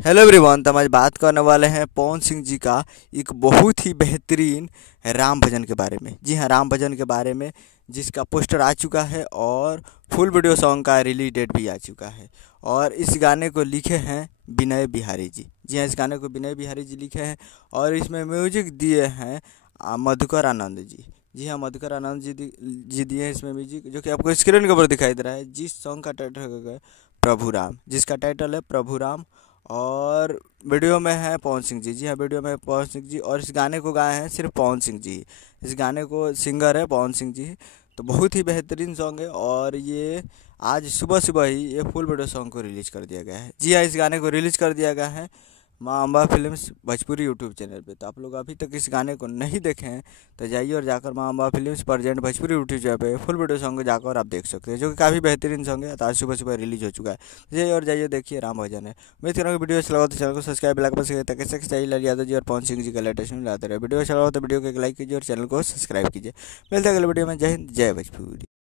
Hello everyone, तो हम आज बात करने वाले हैं पवन सिंह जी का एक बहुत ही बेहतरीन राम भजन के बारे में। जी हाँ, राम भजन के बारे में, जिसका पोस्टर आ चुका है और फुल वीडियो सॉन्ग का रिलीज डेट भी आ चुका है। और इस गाने को लिखे हैं विनय बिहारी जी। जी हाँ, इस गाने को विनय बिहारी जी लिखे हैं और इसमें म्यूजिक दिए हैं मधुकर आनंद जी। जी हाँ, मधुकर आनंद जी दिए हैं इसमें म्यूजिक, जो कि आपको स्क्रीन के ऊपर दिखाई दे रहा है। जिस सॉन्ग का टाइटल है प्रभु राम, जिसका टाइटल है प्रभु राम। और वीडियो में है पवन सिंह जी। जी हाँ, वीडियो में है पवन सिंह जी और इस गाने को गाए हैं सिर्फ पवन सिंह जी। इस गाने को सिंगर है पवन सिंह जी। तो बहुत ही बेहतरीन सॉन्ग है और ये आज सुबह सुबह ही ये फुल वीडियो सॉन्ग को रिलीज कर दिया गया है। जी हाँ, इस गाने को रिलीज कर दिया गया है माँ Amba films Bhojpuri YouTube channel पे। तो आप लोग अभी तक इस गाने को नहीं देखे हैं तो जाइए और जाकर माँ Amba films present Bhojpuri YouTube channel पे फुल वीडियो सॉन्ग को जाकर आप देख सकते हैं, जो कि काफ़ी बेहतरीन सॉन्ग है। तो आज सुबह सुबह रिलीज हो चुका है। जाइए और जाइए देखिए, राम भजन है। मैं इस तरह की वीडियो अच्छा लगा तो चैनल को सब्सक्राइब लाइक बस ताकि चाहिए लाल यादव जी और पवन सिंह जी का लेटेस्ट लाते रहे। वीडियो अच्छा लगा तो वीडियो को एक लाइक कीजिए और चैनल को सब्सक्राइब कीजिए। मिलते हैं अगले वीडियो में। जय हिंद, जय भोजपुरी।